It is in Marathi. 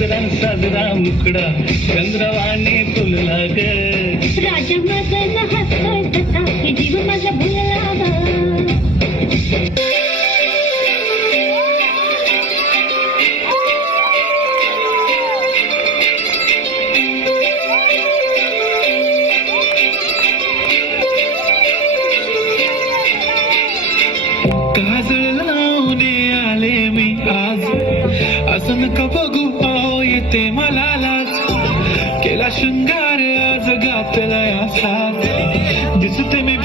साजरा साजरा मुखडा चंद्रवाणी फुलला ग राजा मदन हसतोय तसा की जीव माझा भुलला ग काजळ लावणे आले मी आज असं नका बघू पाहो येते मला लाज केला शृंगार आज घातला असा दिसते मी